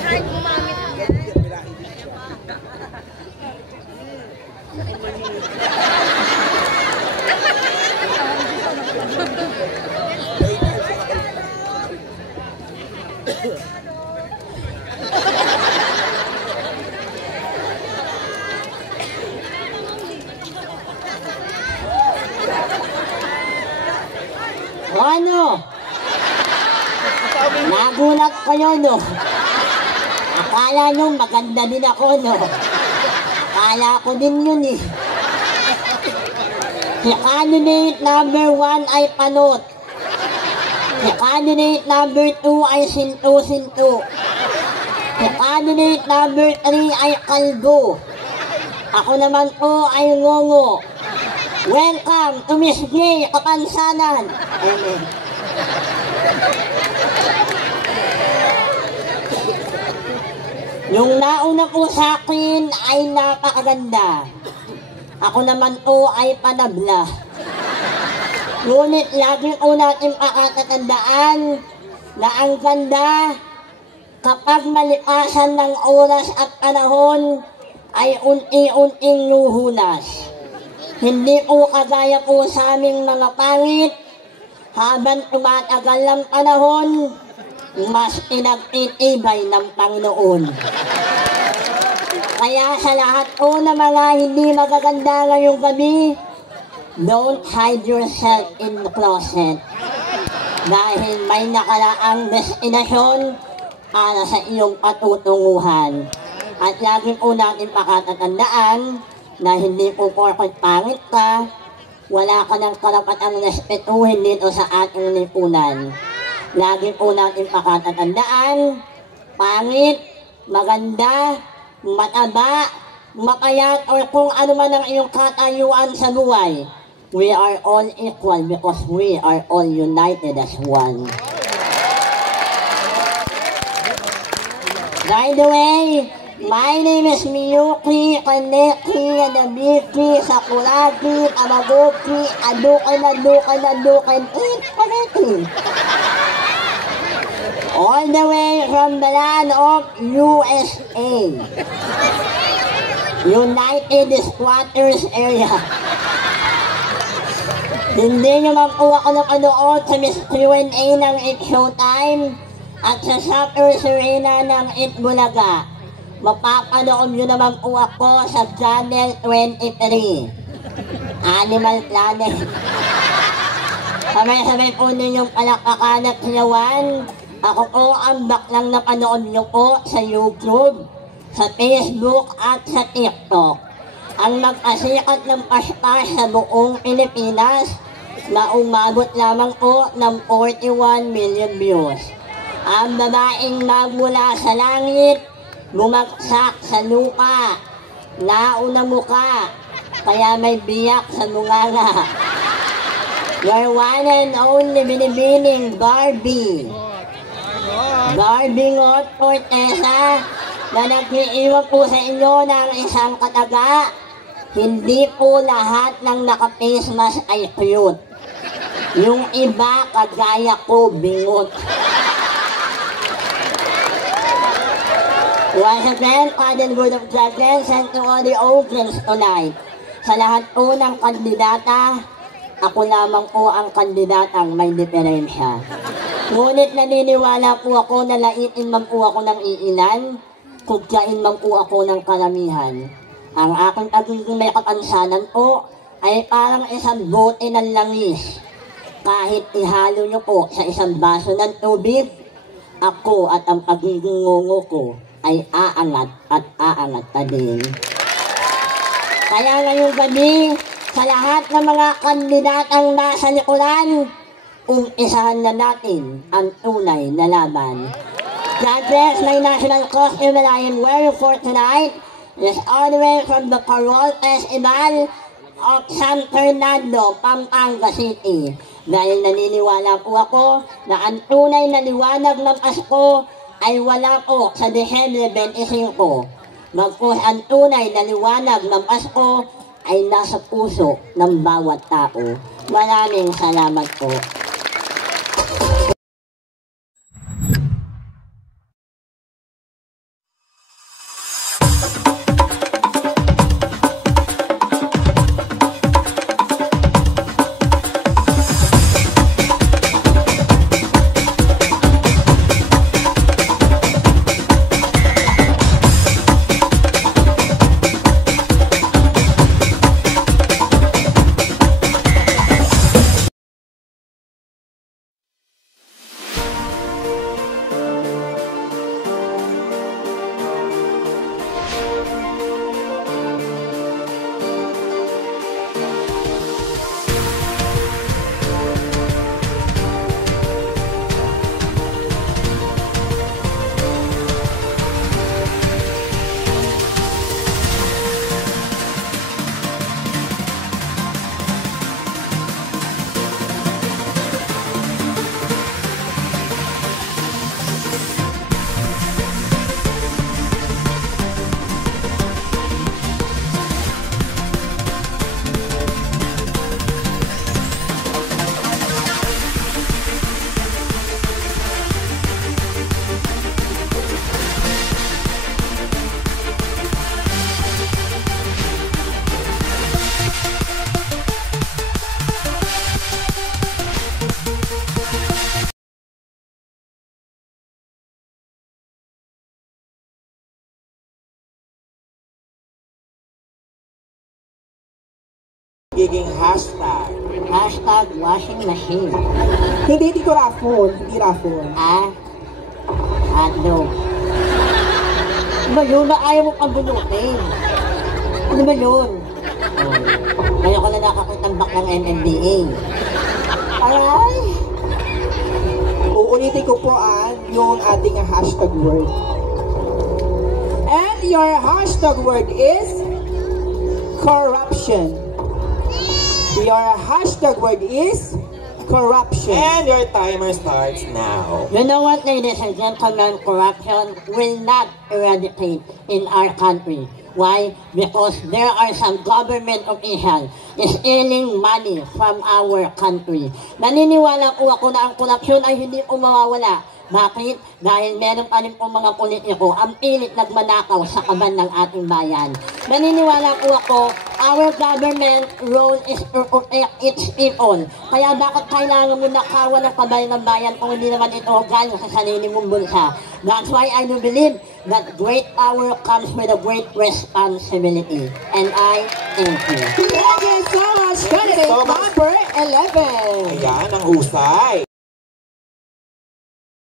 Hard gumamit yan. Ano? Nagulat kayo, no? Akala nyo maganda din ako, no? Akala ko din yun, eh. Si candidate number 1 ay panot. Si candidate number 2 ay sinto-sinto. Si candidate number 3 ay kalbo. Ako naman po ay ngongo. Welcome to Miss J. Kapansanan. Amen. Yung nauna po sa akin ay napakaganda. Ako naman po ay panabla. Ngunit lagi po natin pakatatandaan na ang ganda kapag malipasan ng oras at panahon ay unti-unting luhulas. Hindi po kagaya po sa aming mga pangit, habang tumatagal ang panahon, mas pinagtitibay ng Panginoon. Kaya sa lahat po ng mga hindi magaganda ngayong gabi, don't hide yourself in the closet. Dahil may nakaraang destinasyon para sa iyong patutunguhan. At lagi po natin pakatatandaan na hindi po porket pangit ka, wala ka ng karapatang respetuhin dito sa ating lipunan. Lagi po natin pakatatandaan, pangit, maganda, mataba, mapayat, o kung ano man ang iyong katayuan sa buhay. We are all equal because we are all united as one. By the way, my name is Miyuki, Kaneki, Yanabiki, Sakuragi, Tamagoki, Adukan, Spaghetti. All the way from the land of USA. United Squatters Area. Hindi naman po ako napanood sa Miss Q&A ng It Showtime at sa Shoppers Arena ng It Bulaga. Mapapanood nyo naman po ako sa Channel 23, Animal Planet. Sabay-sabay po ninyong palakpakan at hilawan. Ako po ang baklang napanood nyo po sa YouTube, sa Facebook at sa TikTok. Ang magpasikat ng paspas sa buong Pilipinas na umabot lamang po ng 41 million views. Ang babaeng magmula sa langit, bumagsak sa lupa, nauna muka, kaya may biyak sa munganga. Your one and only binibining Barbie. Barbie Ngot Cortesa na nag-iiwan po sa inyo ng isang kataga. Hindi po lahat ng naka-face mask ay cute. Yung iba kagaya ko, bingot. Once again, Father Good of Judges and to all the audience tonight. Sa lahat po ng kandidata, ako lamang po ang kandidatang may diferensya. Ngunit naniniwala po ako na laitin man po ako ng iilan, kugyain man po ako ng karamihan. Ang aking pagiging may kapansanan po ay parang isang bote ng langis. Kahit ihalo nyo po sa isang baso ng tubig, ako at ang pagiging ngungo ko ay aangat at aangat pa din. Kaya ngayong gabi, sa lahat ng mga kandidatang nasa likuran, umpisahan na natin ang tunay na laban. Judges, my national costume that I am wearing for tonight is all the way from the Parol Festival of San Fernando, Pampanga City. Dahil naniniwala po ako na ang tunay na liwanag ng Pasko ay wala po sa Disyembre 25. Magpus ang tunay na liwanag ng Pasko ay nasa puso ng bawat tao. Maraming salamat po. magiging hashtag? Hashtag washing machine. Hindi ko raffle. Hindi raffle. Ano? Ano yun na ayaw mo pabunutin? Ano ba yun? Ngayon ko na nakakatambak ng MMDA. Aray! Uulitin ko po yung ating hashtag word. And your hashtag word is corruption. Your hashtag word is corruption. And your timer starts now. You know what, ladies and gentlemen, corruption will not eradicate in our country. Why? Because there are some government officials stealing money from our country. Naniniwala po ako na ang korupsyon ay hindi po mawawala. Bakit? Dahil meron pa rin po mga politiko ang pilit nagmanakaw sa kaban ng ating bayan. Naniniwala po ako, our government role is to protect its people. Kaya bakit kailangan mo nakawan ng kaban ng bayan kung hindi naman ito galing sa sarili mong bulsa? That's why I do believe that great power comes with a great responsibility. And I thank you. Thank you so much, candidate so much. number 11. Ayan, ang husay.